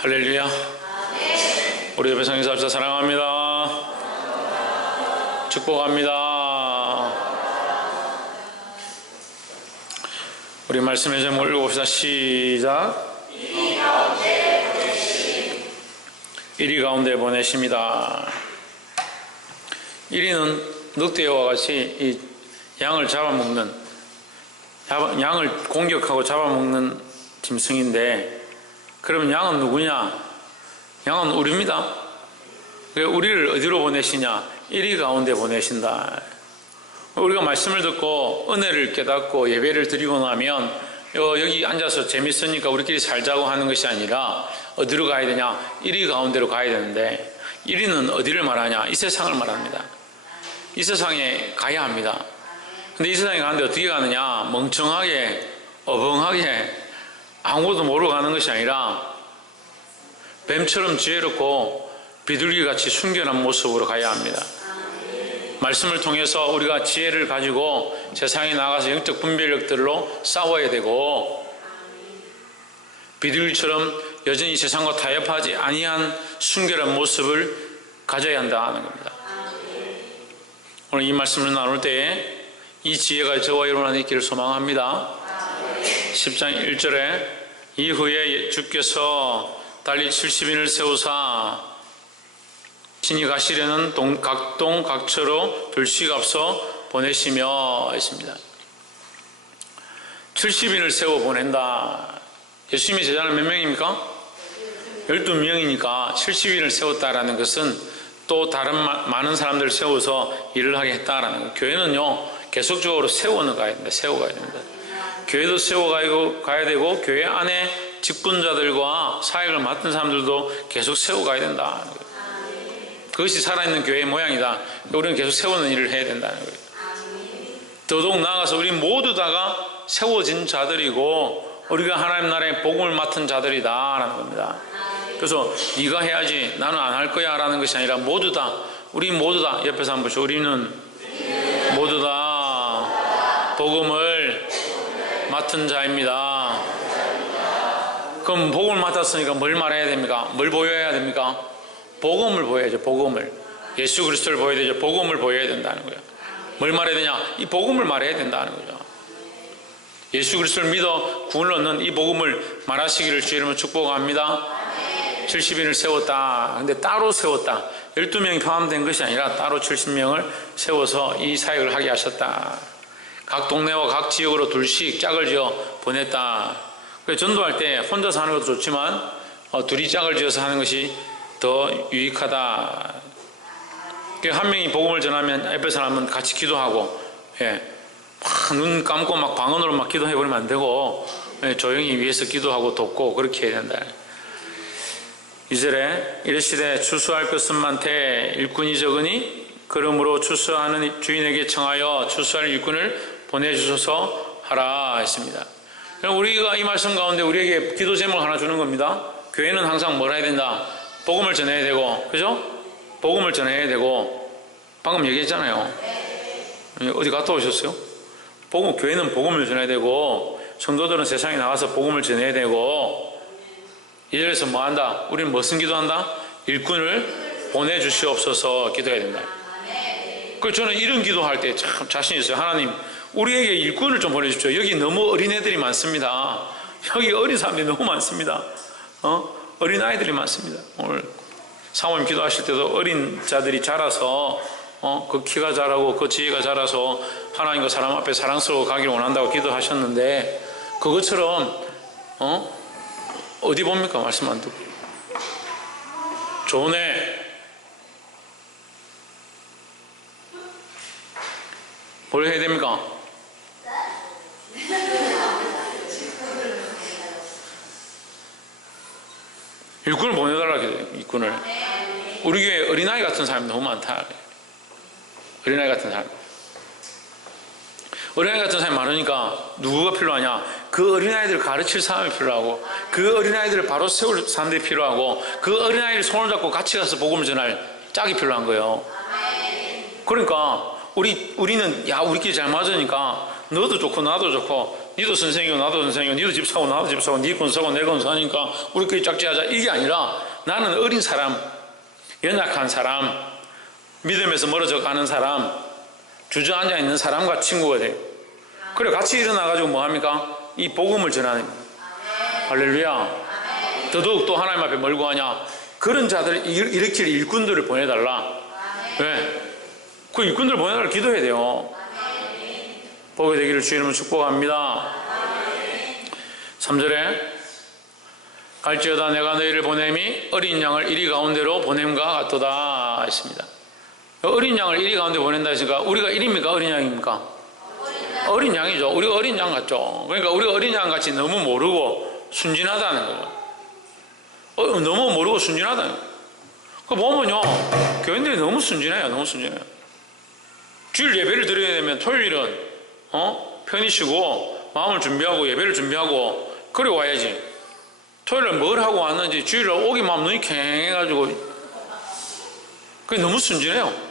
할렐루야. 우리 옆에 성인사 합시다. 사랑합니다. 축복합니다. 우리 말씀의 제목을 읽어봅시다. 시작. 이리 가운데 보내십니다. 이리는 늑대와 같이 이 양을 잡아먹는 잡아- 양을 공격하고 잡아먹는 짐승인데 그러면 양은 누구냐? 양은 우리입니다. 우리를 어디로 보내시냐? 이리 가운데 보내신다. 우리가 말씀을 듣고 은혜를 깨닫고 예배를 드리고 나면 어, 여기 앉아서 재밌으니까 우리끼리 살자고 하는 것이 아니라 어디로 가야 되냐? 이리 가운데로 가야 되는데 이리는 어디를 말하냐? 이 세상을 말합니다. 이 세상에 가야 합니다. 근데 이 세상에 가는데 어떻게 가느냐? 멍청하게, 어벙하게, 아무것도 모르고 가는 것이 아니라 뱀처럼 지혜롭고 비둘기 같이 순결한 모습으로 가야 합니다. 말씀을 통해서 우리가 지혜를 가지고 세상에 나가서 영적 분별력들로 싸워야 되고 비둘기처럼 여전히 세상과 타협하지 아니한 순결한 모습을 가져야 한다는 겁니다. 오늘 이 말씀을 나눌 때에 이 지혜가 저와 여러분 안에 있기를 소망합니다. 10장 1절에 이후에 주께서 달리 70인을 세우사 친히 가시려는 동, 각동 각처로 불씩 앞서 보내시며 있습니다. 70인을 세워 보낸다. 예수님의 제자는 몇 명입니까? 12명이니까 70인을 세웠다라는 것은 또 다른 마- 많은 사람들을 세워서 일을 하게 했다라는 거예요. 교회는요, 계속적으로 세워는 가야 됩니다. 세워가야 됩니다. 교회도 세워가야 가야 되고, 교회 안에 직분자들과 사역을 맡은 사람들도 계속 세워가야 된다. 그것이 살아있는 교회의 모양이다. 우리는 계속 세우는 일을 해야 된다는 거예요. 더더욱 나아가서 우리 모두 다가 세워진 자들이고 우리가 하나님 나라의 복음을 맡은 자들이다라는 겁니다. 그래서 네가 해야지 나는 안 할 거야라는 것이 아니라 모두 다 우리 모두 다 옆에서 한번. 우리는 모두 다 복음을 맡은 자입니다. 그럼 복음을 맡았으니까 뭘 말해야 됩니까? 뭘 보여야 됩니까? 복음을 보여야죠. 복음을 예수 그리스도를 보여야 되죠. 복음을 보여야 된다는 거예요. 뭘 말해야 되냐? 이 복음을 말해야 된다는 거죠. 예수 그리스도를 믿어 구원을 얻는 이 복음을 말하시기를 주 이름으로 축복합니다. 70인을 세웠다. 근데 따로 세웠다. 12명이 포함된 것이 아니라 따로 70명을 세워서 이 사역을 하게 하셨다. 각 동네와 각 지역으로 둘씩 짝을 지어 보냈다. 그래서 전도할 때 혼자서 하는 것도 좋지만 어, 둘이 짝을 지어서 하는 것이 더 유익하다. 그한 명이 복음을 전하면 옆에 사람은 같이 기도하고, 예, 막눈 감고 막 방언으로 막 기도해 버리면 안 되고, 예, 조용히 위에서 기도하고 돕고 그렇게 해야 된다. 이절에 이르시되 추수할 것은 많되 일꾼이 적으니 그러므로 추수하는 주인에게 청하여 추수할 일꾼을 보내주소서 하라 했습니다. 우리가 이 말씀 가운데 우리에게 기도 제목 하나 주는 겁니다. 교회는 항상 뭘 해야 된다? 복음을 전해야 되고, 그죠? 복음을 전해야 되고, 방금 얘기했잖아요. 어디 갔다 오셨어요? 복음, 교회는 복음을 전해야 되고, 성도들은 세상에 나가서 복음을 전해야 되고, 이절에서 뭐 한다? 우리는 무슨 기도한다? 일꾼을 보내주시옵소서 기도해야 된다. 그 저는 이런 기도할 때 참 자신 있어요. 하나님, 우리에게 일꾼을 좀 보내주십시오. 여기 너무 어린애들이 많습니다. 여기 어린 사람들이 너무 많습니다. 어? 어린 아이들이 많습니다. 오늘 사모님 기도하실 때도 어린 자들이 자라서 어? 그 키가 자라고 그 지혜가 자라서 하나님과 사람 앞에 사랑스러워 가기를 원한다고 기도하셨는데 그것처럼 어? 어디 봅니까? 말씀 안 듣고. 좋은 애. 뭘 해야 됩니까? 일꾼을 보내달라 그래요, 일꾼을. 우리 교회 어린아이 같은 사람이 너무 많다. 어린아이 같은 사람. 어린아이 같은 사람이 많으니까 누구가 필요하냐? 그 어린아이들을 가르칠 사람이 필요하고 그 어린아이들을 바로 세울 사람들이 필요하고 그 어린아이를 손을 잡고 같이 가서 복음을 전할 짝이 필요한 거예요. 그러니까 우리, 우리는 야 우리끼리 잘 맞으니까 너도 좋고 나도 좋고 니도 선생이고 나도 선생이고 니도 집 사고 나도 집 사고 니건 사고 내건 사니까 우리끼리 짝지하자 이게 아니라 나는 어린 사람 연약한 사람 믿음에서 멀어져 가는 사람 주저앉아 있는 사람과 친구가 돼요 그래 같이 일어나가지고 뭐 합니까? 이 복음을 전하는. 할렐루야 더더욱 또 하나님 앞에 멀고 하냐 그런 자들을 일- 일으킬 일꾼들을 보내달라 왜? 그 일꾼들 보내달라 기도해야 돼요 보게 되기를 주의 이름으로 축복합니다. 3절에 갈지어다 내가 너희를 보냄이 어린 양을 이리 가운데로 보냄과 같도다 했습니다. 어린 양을 이리 가운데 보낸다 했으니까 우리가 일입니까? 어린 양입니까? 어린 양이죠. 우리가 어린 양 같죠. 그러니까 우리가 어린 양 같이 너무 모르고 순진하다는 거예요. 어, 너무 모르고 순진하다. 그 보면요, 교인들이 너무 순진해요, 너무 순진해요. 주일 예배를 드려야 되면 토요일은 어 편히 쉬고 마음을 준비하고 예배를 준비하고 그래 와야지. 토요일에 뭘 하고 왔는지 주일에 오기만 눈이 캥해가지고 그게 너무 순진해요.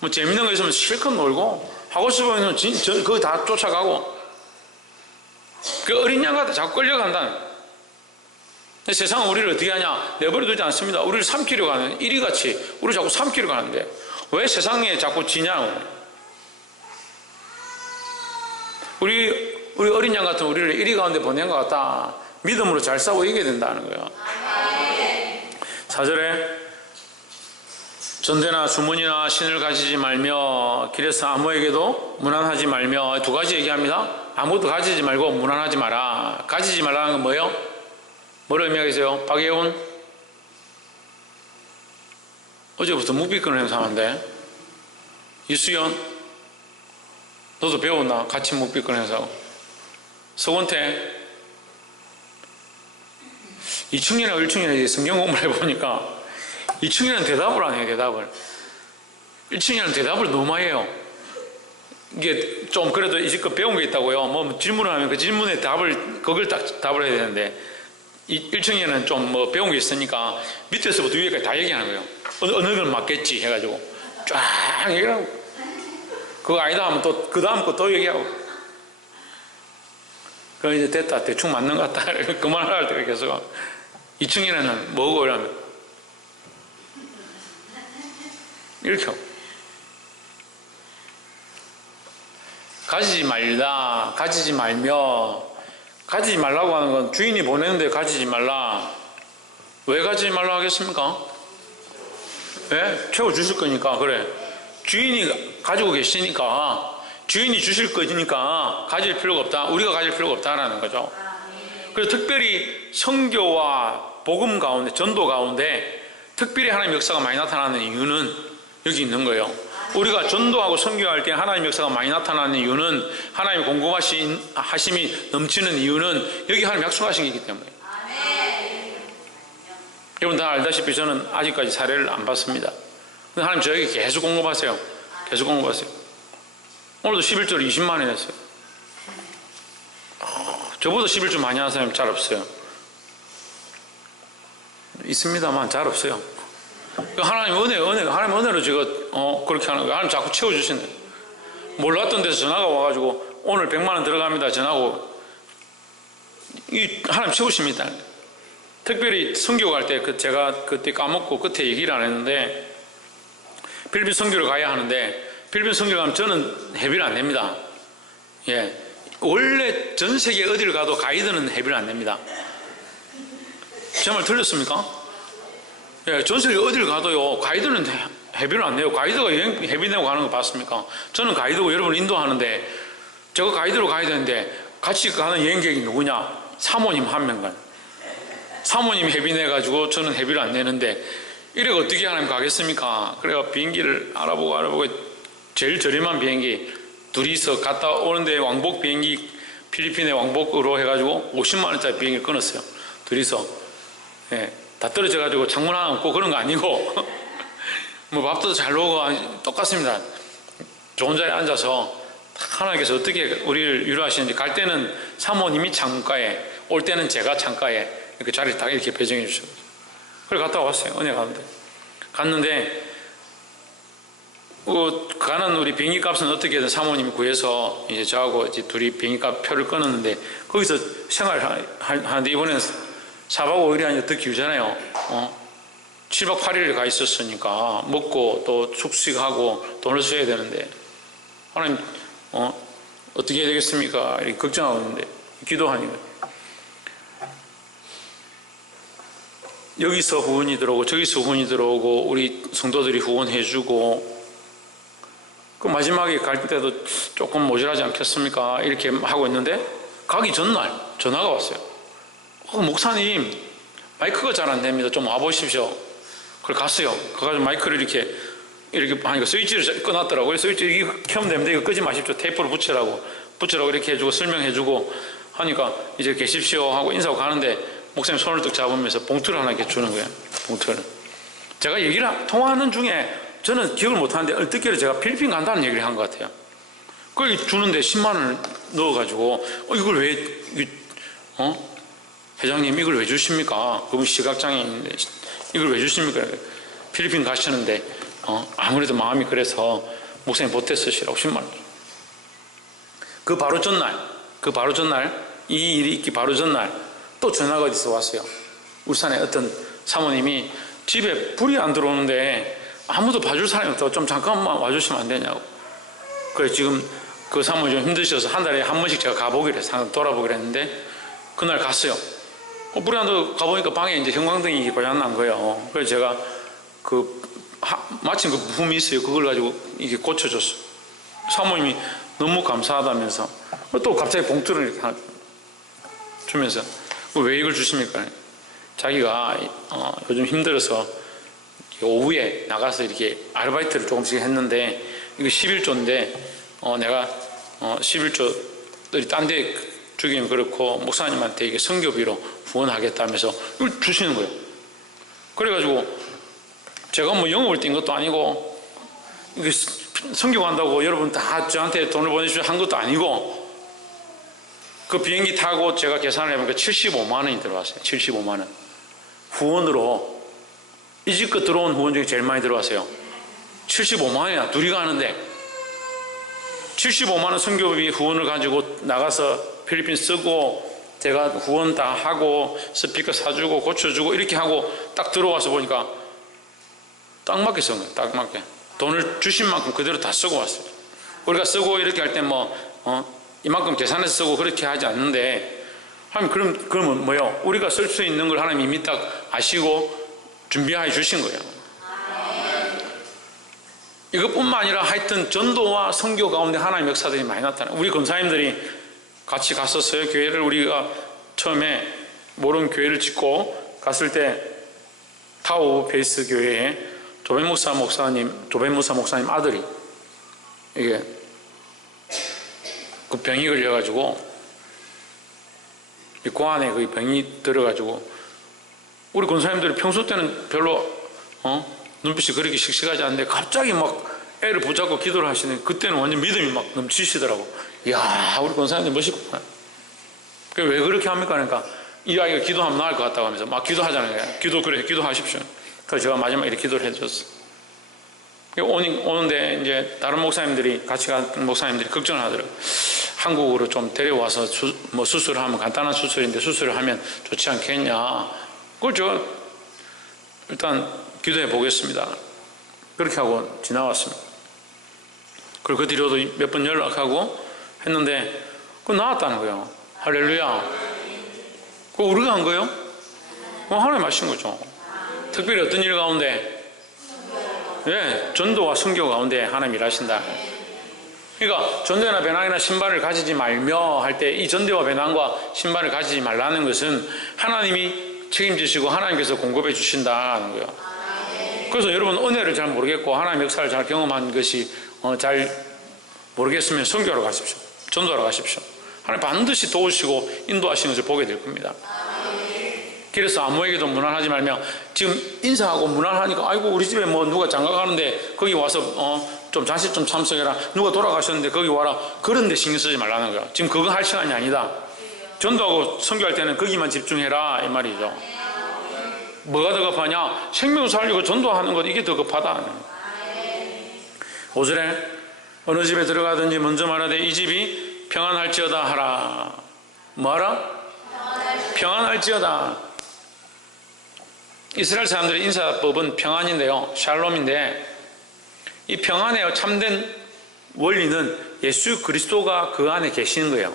뭐 재밌는 거 있으면 실컷 놀고 하고 싶으면 진, 저, 그거 다 쫓아가고 그 어린 양 같아 자꾸 끌려간다는 근데 세상은 우리를 어떻게 하냐? 내버려 두지 않습니다. 우리를 삼키려 가는, 이리같이 우리를 자꾸 삼키려 가는데 왜 세상에 자꾸 지냐고. 우리, 우리 어린 양 같은 우리를 이리 가운데 보낸 것 같다. 믿음으로 잘 싸워 이겨야 된다는 거예요. 4절에 전대나 주문이나 신을 가지지 말며 길에서 아무에게도 무난하지 말며 두 가지 얘기합니다. 아무것도 가지지 말고 무난하지 마라. 가지지 말라는 건 뭐예요? 뭐를 의미하겠어요? 박예훈? 어제부터 묵비권 행사하는데 이수연? 너도 배웠나? 같이 묵비권 행사하고 서건태? 2층이나 1층이나 성경 공부를 해보니까 2층에는 대답을 안 해요 대답을 1층에는 대답을 너무 많이 해요 이게 좀 그래도 이제껏 배운 게 있다고요 뭐 질문을 하면 그 질문에 답을 그걸 딱 답을 해야 되는데 이 1층에는 좀 뭐 배운 게 있으니까 밑에서부터 위에까지 다 얘기하는 거예요. 어느, 어느 건 맞겠지 해가지고 쫙 얘기하고 그거 아니다 하면 또 그 다음 거 또 얘기하고. 그 이제 됐다. 대충 맞는 것 같다. 그만하라 할 때가 계속 2층에는 뭐고 이러면? 이렇게 하고. 가지지 말다 가지지 말며. 가지지 말라고 하는 건 주인이 보내는데 가지지 말라. 왜 가지지 말라 하겠습니까? 왜? 채워 주실 거니까, 그래. 주인이 가지고 계시니까, 주인이 주실 거니까 가질 필요가 없다. 우리가 가질 필요가 없다라는 거죠. 그래서 특별히 성교와 복음 가운데, 전도 가운데 특별히 하나님 역사가 많이 나타나는 이유는 여기 있는 거예요. 우리가 전도하고 선교할 때 하나님 역사가 많이 나타나는 이유는 하나님 공급하신 하심이 넘치는 이유는 여기 하나님 약속하신 게 있기 때문에. 여러분 다 알다시피 저는 아직까지 사례를 안 봤습니다. 하나님 저에게 계속 공급하세요. 계속 공급하세요. 오늘도 11조를 20만 원 했어요. 어, 저보다 11조 많이 하는 사람이 잘 없어요. 있습니다만 잘 없어요. 그 하나님 은혜, 은혜, 하나님 은혜로 제가 어, 그렇게 하는 거예요. 하나님 자꾸 채워주시네. 몰랐던 데서 전화가 와가지고 오늘 100만 원 들어갑니다. 전화고 이 하나님 채우십니다. 특별히 선교 갈 때 그 제가 그때 까먹고 끝에 얘기를 안 했는데 필리핀 선교를 가야 하는데 필리핀 선교 가면 저는 해비를 안 냅니다. 예. 원래 전 세계 어디를 가도 가이드는 해비를 안 냅니다. 제 말 틀렸습니까? 예, 전 세계 어딜 가도요, 가이드는 해- 해비를 안 내요. 가이드가 여행, 해비 내고 가는 거 봤습니까? 저는 가이드고 여러분 인도하는데, 제가 가이드로 가야 되는데, 같이 가는 여행객이 누구냐? 사모님 한 명만. 사모님 해비 내가지고 저는 해비를 안 내는데, 이래 어떻게 하나님 가겠습니까? 그래가 비행기를 알아보고 알아보고, 제일 저렴한 비행기, 둘이서 갔다 오는데 왕복 비행기, 필리핀에 왕복으로 해가지고 50만 원짜리 비행기를 끊었어요. 둘이서. 예, 다 떨어져가지고 창문 하나 없고 그런 거 아니고 뭐 밥도 잘 먹고 똑같습니다. 좋은 자리에 앉아서 하나님께서 어떻게 우리를 위로하시는지 갈 때는 사모님이 창가에 올 때는 제가 창가에 이렇게 자리를 딱 이렇게 배정해 주셨어요. 그래 갔다 왔어요. 은혜 가운데 갔는데 어, 가는 우리 비행기 값은 어떻게든 사모님이 구해서 이제 저하고 이제 둘이 비행기 값 표를 끊었는데 거기서 생활하는데 이번에는 4박 5일이 아니라 더 길잖아요. 어? 7박 8일 가 있었으니까 먹고 또 숙식하고 돈을 써야 되는데 하나님 어, 어떻게 해야 되겠습니까? 이렇게 걱정하고 있는데 기도하니까 여기서 후원이 들어오고 저기서 후원이 들어오고 우리 성도들이 후원해주고 그 마지막에 갈 때도 조금 모자라지 않겠습니까? 이렇게 하고 있는데 가기 전날 전화가 왔어요. 어, 목사님 마이크가 잘 안 됩니다. 좀 와보십시오. 그걸 갔어요. 그가지고 마이크를 이렇게 이렇게 하니까 스위치를 꺼놨더라고요. 스위치 이거 켜면 되는데 이거 끄지 마십시오. 테이프를 붙이라고 붙이라고 이렇게 해주고 설명해주고 하니까 이제 계십시오 하고 인사하고 가는데 목사님 손을 뚝 잡으면서 봉투를 하나 이렇게 주는 거예요. 봉투를. 제가 얘기를 하- 통화하는 중에 저는 기억을 못하는데 얼뜻결에 제가 필리핀 간다는 얘기를 한 것 같아요. 그걸 주는데 10만 원을 넣어가지고 어, 이걸 왜 어? 회장님 이걸 왜 주십니까? 그분 시각장애인인데 이걸 왜 주십니까? 필리핀 가시는데 어? 아무래도 마음이 그래서 목사님 보태 쓰시라고 10만 원. 그 바로 전날, 그 바로 전날 이 일이 있기 바로 전날 또 전화가 어디서 왔어요. 울산에 어떤 사모님이 집에 불이 안 들어오는데 아무도 봐줄 사람이 없다고 좀 잠깐만 와주시면 안 되냐고. 그래 지금 그 사모님 좀 힘드셔서 한 달에 한 번씩 제가 가보기로 해서 돌아보기로 했는데 그날 갔어요. 어, 불이 안 들어 가보니까 방에 이제 형광등이 고장난 거예요. 그래서 제가 그 하- 마침 그 부품이 있어요. 그걸 가지고 이게 고쳐줬어. 사모님이 너무 감사하다면서 또 갑자기 봉투를 이렇게 주면서 뭐 왜 이걸 주십니까? 자기가 어, 요즘 힘들어서 오후에 나가서 이렇게 아르바이트를 조금씩 했는데 이거 11조인데 어, 내가 어, 11조들이 딴 데 주기는 그렇고 목사님한테 이게 성교비로 후원하겠다면서 이걸 주시는 거예요. 그래가지고 제가 뭐 영업을 뛴 것도 아니고 이게 성교 간다고 여러분 다 저한테 돈을 보내주셔 한 것도 아니고 그 비행기 타고 제가 계산을 해보니까 75만 원이 들어왔어요. 75만 원. 후원으로 이집껏 들어온 후원 중에 제일 많이 들어왔어요. 75만 원이나 둘이 가는데 75만 원 선교비 후원을 가지고 나가서 필리핀 쓰고 제가 후원 다 하고 스피커 사주고 고쳐주고 이렇게 하고 딱 들어와서 보니까 딱 맞게 쓴 거예요. 딱 맞게. 돈을 주신 만큼 그대로 다 쓰고 왔어요. 우리가 쓰고 이렇게 할 때 뭐, 어, 이만큼 계산해서 쓰고 그렇게 하지 않는데, 하나님, 그럼, 그러면 뭐요? 우리가 쓸 수 있는 걸 하나님 이미 딱 아시고 준비해 주신 거예요. 이것뿐만 아니라 하여튼 전도와 성교 가운데 하나님 역사들이 많이 나타나요. 우리 권사님들이 같이 갔었어요. 교회를 우리가 처음에 모르는 교회를 짓고 갔을 때 타오 베이스 교회에 조벤 목사 목사님, 조벤 목사 목사님 아들이 이게 그 병이 걸려가지고 이 고안에 그 병이 들어가지고 우리 권사님들이 평소 때는 별로 어? 눈빛이 그렇게 씩씩하지 않은데 갑자기 막 애를 붙잡고 기도를 하시는 그때는 완전 믿음이 막 넘치시더라고. 이야 우리 권사님들 멋있구나. 그왜 그렇게 합니까? 그러니까 이 아이가 기도하면 나을 것 같다고 하면서 막 기도하잖아요. 기도 그래 기도하십시오. 그래서 제가 마지막에 기도를 해줬어. 오는데 이제 다른 목사님들이 같이 간 목사님들이 걱정을 하더라고요. 한국으로 좀 데려와서 수, 뭐 수술을 하면 간단한 수술인데 수술을 하면 좋지 않겠냐. 저 일단 기도해 보겠습니다. 그렇게 하고 지나왔습니다. 그리고 그 뒤로도 몇 번 연락하고 했는데 그 나왔다는 거예요. 할렐루야. 그거 우리가 한 거예요? 그거 하나님 하신 거죠. 특별히 어떤 일 가운데 예, 전도와 선교 가운데 하나님 일하신다. 그러니까 전도나 배낭이나 신발을 가지지 말며 할 때 이 전도와 배낭과 신발을 가지지 말라는 것은 하나님이 책임지시고 하나님께서 공급해 주신다는 거예요. 그래서 여러분 은혜를 잘 모르겠고 하나님 역사를 잘 경험한 것이 어, 잘 모르겠으면 선교하러 가십시오. 전도하러 가십시오. 하나님 반드시 도우시고 인도하시는 것을 보게 될 겁니다. 그래서 아무에게도 무난하지 말며 지금 인사하고 무난하니까 아이고 우리 집에 뭐 누가 장가 가는데 거기 와서 어, 좀 자식 좀 참석해라. 누가 돌아가셨는데 거기 와라. 그런데 신경 쓰지 말라는 거야. 지금 그거 할 시간이 아니다. 전도하고 선교할 때는 거기만 집중해라 이 말이죠. 뭐가 더 급하냐? 생명 살리고 전도하는 것 이게 더 급하다. 오절에 어느 집에 들어가든지 먼저 말하되 이 집이 평안할지어다 하라. 뭐하라? 평안할지어다. 이스라엘 사람들의 인사법은 평안인데요. 샬롬인데 이 평안의 참된 원리는 예수 그리스도가 그 안에 계시는 거예요.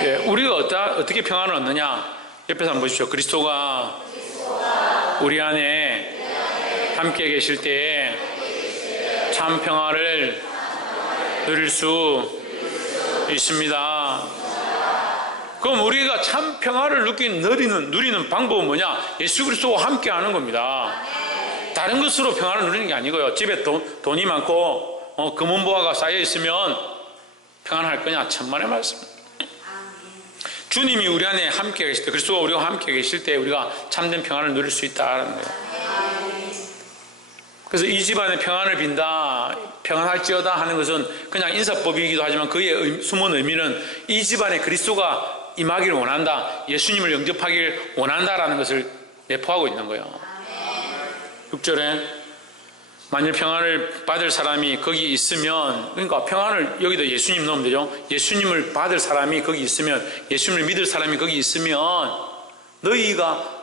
예, 우리가 어떠, 어떻게 평안을 얻느냐? 옆에서 한번 보십시오. 그리스도가 우리 안에 함께 계실 때에 참 평화를 누릴 수 있습니다. 그럼 우리가 참 평화를 느끼는 누리는 누리는 방법은 뭐냐? 예수 그리스도와 함께 하는 겁니다. 다른 것으로 평화를 누리는 게 아니고요. 집에 돈, 돈이 많고 어, 금은보화가 쌓여 있으면 평안할 거냐? 천만의 말씀. 주님이 우리 안에 함께 계실 때, 그리스도가 우리와 함께 계실 때 우리가 참된 평안을 누릴 수 있다는 거예요. 그래서 이 집안에 평안을 빈다, 평안할지어다 하는 것은 그냥 인사법이기도 하지만 그의 의- 숨은 의미는 이 집안에 그리스도가 임하기를 원한다, 예수님을 영접하기를 원한다라는 것을 내포하고 있는 거예요. 6절에 만일 평안을 받을 사람이 거기 있으면 그러니까 평안을 여기도 예수님 넣으면 되죠. 예수님을 받을 사람이 거기 있으면 예수님을 믿을 사람이 거기 있으면 너희가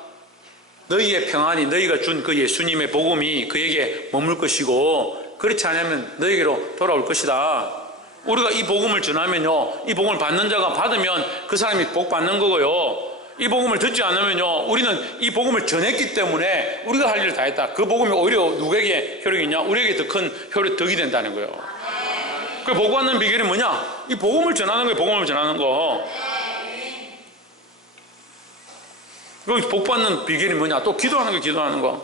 너희의 평안이 너희가 준 그 예수님의 복음이 그에게 머물 것이고 그렇지 않으면 너희에게로 돌아올 것이다. 우리가 이 복음을 전하면요. 이 복음을 받는 자가 받으면 그 사람이 복 받는 거고요. 이 복음을 듣지 않으면요. 우리는 이 복음을 전했기 때문에 우리가 할 일을 다 했다. 그 복음이 오히려 누구에게 효력이 있냐? 우리에게 더 큰 효력, 덕이 된다는 거예요. 그 복 받는 비결이 뭐냐? 이 복음을 전하는 거예요. 복음을 전하는 거. 그 복 받는 비결이 뭐냐? 또 기도하는 거, 기도하는 거.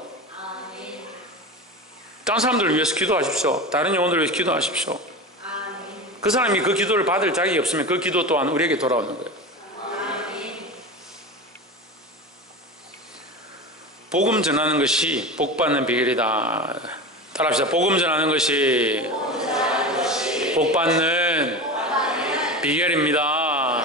다른 사람들을 위해서 기도하십시오. 다른 영혼들을 위해서 기도하십시오. 그 사람이 그 기도를 받을 자격이 없으면 그 기도 또한 우리에게 돌아오는 거예요. 복음 전하는 것이 복 받는 비결이다. 따라합시다. 복음 전하는 것이 복 받는 비결입니다.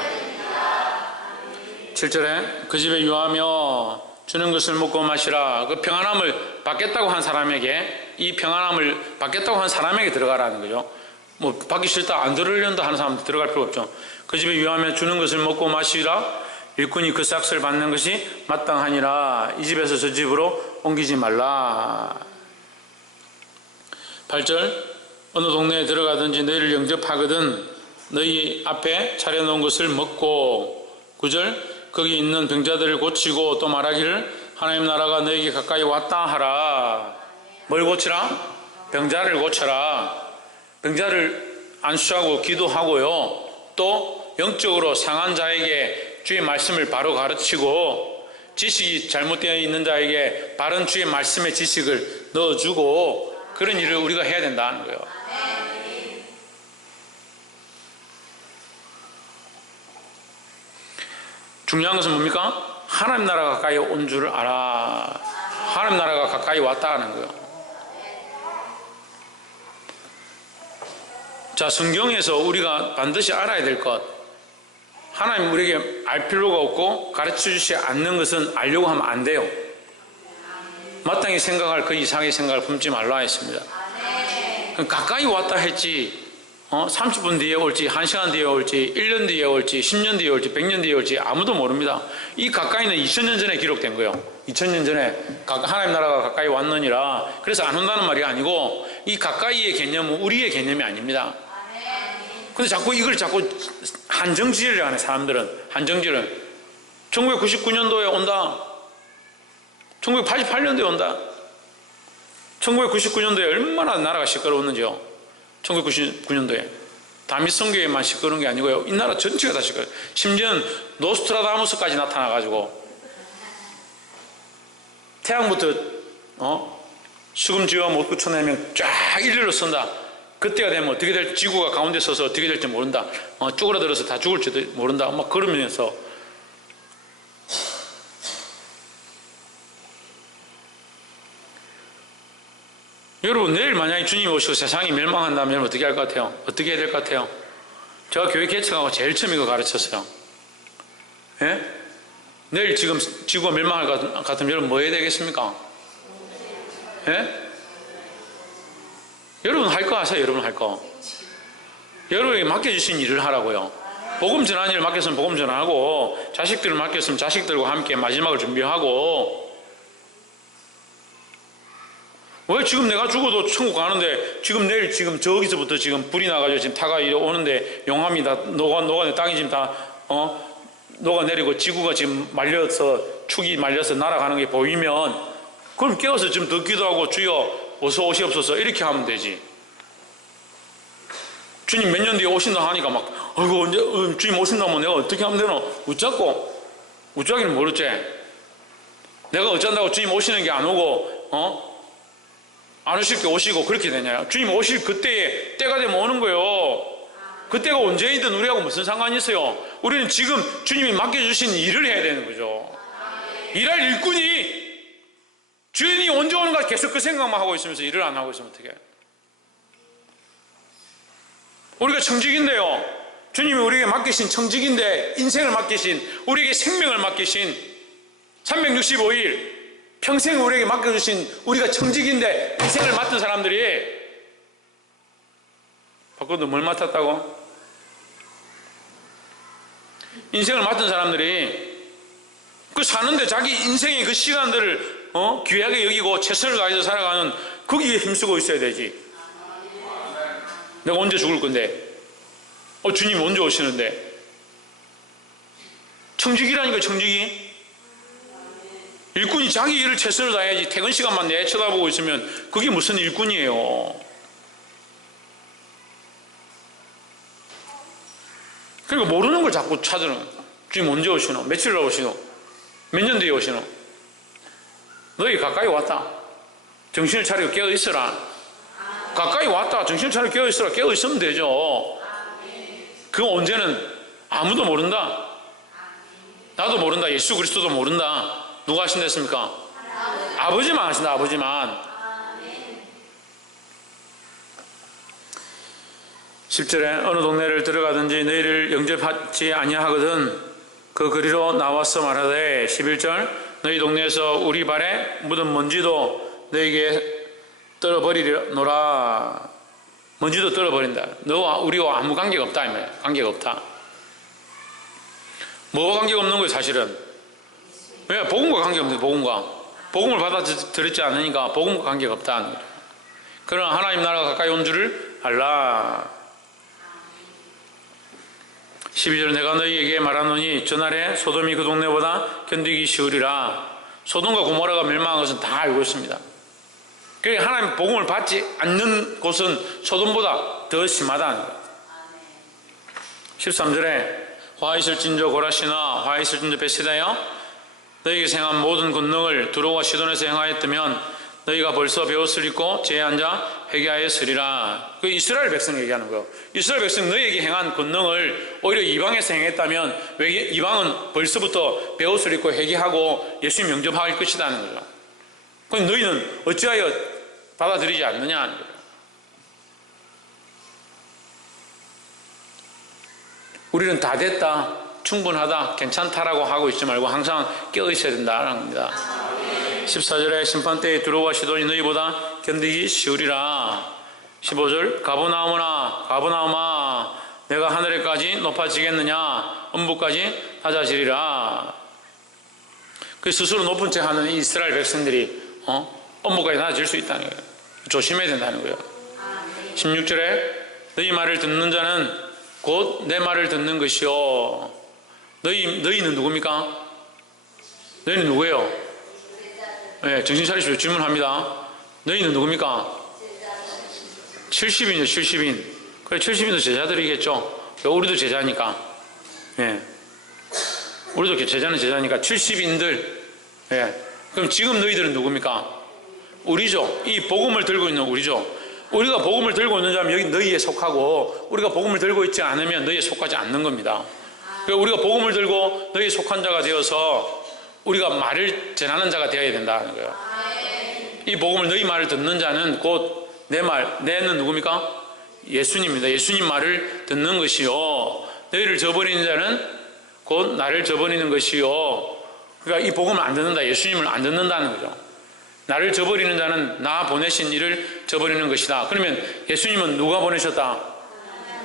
7절에 그 집에 유하며 주는 것을 먹고 마시라. 그 평안함을 받겠다고 한 사람에게 이 평안함을 받겠다고 한 사람에게 들어가라는 거죠. 뭐 받기 싫다 안 들으려다 하는 사람 들어갈 필요 없죠. 그 집에 유하며 주는 것을 먹고 마시라. 일꾼이 그 싹을 받는 것이 마땅하니라. 이 집에서 저 집으로 옮기지 말라. 8절 어느 동네에 들어가든지 너희를 영접하거든 너희 앞에 차려놓은 것을 먹고 9절 거기 있는 병자들을 고치고 또 말하기를 하나님 나라가 너에게 가까이 왔다 하라 뭘 고치라? 병자를 고쳐라 병자를 안수하고 기도하고요 또 영적으로 상한 자에게 주의 말씀을 바로 가르치고 지식이 잘못되어 있는 자에게 바른 주의 말씀의 지식을 넣어주고 그런 일을 우리가 해야 된다는 거예요. 중요한 것은 뭡니까? 하나님 나라가 가까이 온 줄을 알아. 하나님 나라가 가까이 왔다는 거예요. 자, 성경에서 우리가 반드시 알아야 될 것. 하나님 우리에게 알 필요가 없고 가르쳐 주지 않는 것은 알려고 하면 안 돼요. 마땅히 생각할 그 이상의 생각을 품지 말라 했습니다. 가까이 왔다 했지, 어, 30분 뒤에 올지, 1시간 뒤에 올지, 1년 뒤에 올지, 10년 뒤에 올지, 100년 뒤에 올지 아무도 모릅니다. 이 가까이는 2000년 전에 기록된 거예요. 2000년 전에 하나님 나라가 가까이 왔느니라. 그래서 안 온다는 말이 아니고 이 가까이의 개념은 우리의 개념이 아닙니다. 근데 자꾸 이걸 자꾸 한정지를 하네, 사람들은. 한정지를. 1999년도에 온다. 1988년도에 온다. 1999년도에 얼마나 나라가 시끄러웠는지요. 1999년도에. 다미성교에만 시끄러운 게 아니고요. 이 나라 전체가 다 시끄러워요. 심지어는 노스트라다무스까지 나타나가지고 태양부터 어? 수금 지어 못 붙여내면 쫙 일렬로 선다. 그때가 되면 어떻게 될 지구가 가운데 서서 어떻게 될지 모른다. 어, 쭈그러들어서 다 죽을지도 모른다. 막 그러면서 여러분 내일 만약에 주님이 오시고 세상이 멸망한다면 어떻게 할 것 같아요? 어떻게 해야 될 것 같아요? 제가 교회 개척하고 제일 처음 이거 가르쳤어요. 예? 내일 지금 지구가 멸망할 것 같으면 여러분 뭐 해야 되겠습니까? 예? 여러분 할 거 하세요. 여러분 할 거. 여러분에게 맡겨주신 일을 하라고요. 복음 전하는 일을 맡겼으면 복음 전하고 자식들을 맡겼으면 자식들과 함께 마지막을 준비하고 왜 지금 내가 죽어도 천국 가는데 지금 내일 지금 저기서부터 지금 불이 나가지고 지금 타가 오는데 용암이 다 녹아 녹아 내 땅이 지금 다 어 녹아 내리고 지구가 지금 말려서 축이 말려서 날아가는 게 보이면 그럼 깨어서 좀더 기도하고 주여 어서 오시옵소서 이렇게 하면 되지. 주님 몇 년 뒤에 오신다 하니까 막 아이고 언제 어, 주님 오신다면 내가 어떻게 하면 되노? 웃자고 웃자기는 모르지. 내가 어쩐다고 주님 오시는 게 안 오고 어? 안 오실 게 오시고 그렇게 되냐? 주님 오실 그때에 때가 되면 오는 거요. 그때가 언제이든 우리하고 무슨 상관이 있어요? 우리는 지금 주님이 맡겨주신 일을 해야 되는 거죠. 일할 일꾼이 주인이 언제 오는가 계속 그 생각만 하고 있으면서 일을 안 하고 있으면 어떡해? 우리가 청직인데요. 주님이 우리에게 맡기신 청직인데 인생을 맡기신 우리에게 생명을 맡기신 365일 평생 우리에게 맡겨주신 우리가 청직인데 인생을 맡은 사람들이 바꿔도 뭘 맡았다고? 인생을 맡은 사람들이 그 사는데 자기 인생의 그 시간들을 어? 귀하게 여기고 최선을 다해서 살아가는 거기에 힘쓰고 있어야 되지. 내가 언제 죽을 건데? 어, 주님 언제 오시는데? 청직이라니까, 청직이. 일꾼이 자기 일을 최선을 다해야지 퇴근 시간만 내 쳐다보고 있으면 그게 무슨 일꾼이에요. 그러니까 모르는 걸 자꾸 찾으는 주님 언제 오시노? 며칠 날 오시노? 몇 년 뒤에 오시노? 너희 가까이 왔다. 정신을 차리고 깨어 있어라. 가까이 왔다. 정신을 차리고 깨어 있어라. 깨어 있으면 되죠. 그 언제는 아무도 모른다. 나도 모른다. 예수 그리스도도 모른다. 누가 하신댔습니까? 아버지만 하신다. 아버지만. 10절에 어느 동네를 들어가든지 너희를 영접하지 아니하거든 그 거리로 나와서 말하되 11절 너희 동네에서 우리 발에 묻은 먼지도 너에게 떨어버리노라. 먼지도 떨어버린다. 너와 우리와 아무 관계가 없다 관계가 없다. 뭐와 관계가 없는 거예요 사실은? 왜? 복음과 관계가 없는 거예요 복음과. 복음을 받아들였지 않으니까 복음과 관계가 거예요 그러나 하나님 나라가 가까이 온 줄을 알라 12절 내가 너희에게 말하노니 저날에 소돔이 그 동네보다 견디기 쉬우리라. 소돔과 고모라가 멸망한 것은 다 알고 있습니다. 그러니까 하나님 복음을 받지 않는 곳은 소돔보다 더 심하다는 거예요 13절에 화 있을 진저 고라시나 화 있을 진저 베시다여 너희에게 행한 모든 권능을 두로와 시돈에서 행하였다면 너희가 벌써 배웠을 있고 제에 앉아 회개하였으리라. 그 이스라엘 백성 얘기하는 거예요. 이스라엘 백성 너희에게 행한 권능을 오히려 이방에서 행했다면 왜 이방은 벌써부터 배웠을 있고 회개하고 예수님 영접할 것이라는 거죠. 그럼 너희는 어찌하여 받아들이지 않느냐 하는 거예요. 우리는 다 됐다, 충분하다, 괜찮다라고 하고 있지 말고 항상 깨어 있어야 된다는 겁니다. 14절에 심판 때에 두로와 시돈이 너희보다 견디기 쉬우리라 15절 가보나오나 가보나오마 내가 하늘에까지 높아지겠느냐 음부까지 낮아지리라 그 스스로 높은 체 하는 이스라엘 백성들이 어? 음부까지 낮아질 수 있다는 거예요 조심해야 된다는 거예요 16절에 너희 말을 듣는 자는 곧 내 말을 듣는 것이요 너희, 너희는 누굽니까? 너희는 누구예요? 네, 정신 차리십시오. 질문합니다. 너희는 누굽니까? 70인이죠, 70인. 그래, 70인도 제자들이겠죠. 우리도 제자니까. 예. 우리도 제자는 제자니까 70인들. 예. 그럼 지금 너희들은 누굽니까? 우리죠. 이 복음을 들고 있는 우리죠. 우리가 복음을 들고 있는 자면 여기 너희에 속하고 우리가 복음을 들고 있지 않으면 너희에 속하지 않는 겁니다. 그러니까 우리가 복음을 들고 너희에 속한 자가 되어서 우리가 말을 전하는 자가 되어야 된다는 거예요. 이 복음을 너희 말을 듣는 자는 곧 내 말, 내는 누굽니까? 예수님입니다. 예수님 말을 듣는 것이요. 너희를 저버리는 자는 곧 나를 저버리는 것이요. 그러니까 이 복음을 안 듣는다. 예수님을 안 듣는다는 거죠. 나를 저버리는 자는 나 보내신 이를 저버리는 것이다. 그러면 예수님은 누가 보내셨다?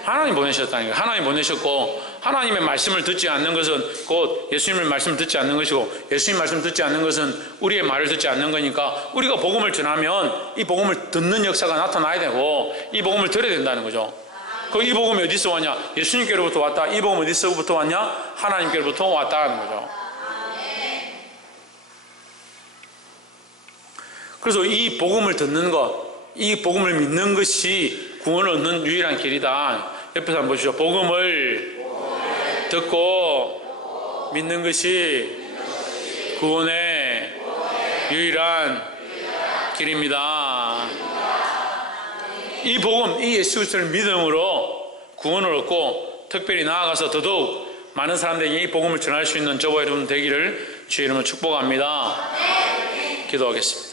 하나님 보내셨다는 거예요. 하나님 보내셨고 하나님의 말씀을 듣지 않는 것은 곧 예수님의 말씀을 듣지 않는 것이고 예수님 말씀을 듣지 않는 것은 우리의 말을 듣지 않는 거니까 우리가 복음을 전하면 이 복음을 듣는 역사가 나타나야 되고 이 복음을 들어야 된다는 거죠. 그 이 복음이 어디서 왔냐? 예수님께로부터 왔다. 이 복음 어디서부터 왔냐? 하나님께로부터 왔다는 거죠. 그래서 이 복음을 듣는 것, 이 복음을 믿는 것이 구원을 얻는 유일한 길이다. 옆에서 한번 보시죠. 복음을 듣고 믿는 것이 구원의 유일한 길입니다. 이 복음, 이 예수 그리스도를 믿음으로 구원을 얻고 특별히 나아가서 더더욱 많은 사람들에게 이 복음을 전할 수 있는 저와 여러분 되기를 주의 이름으로 축복합니다. 기도하겠습니다.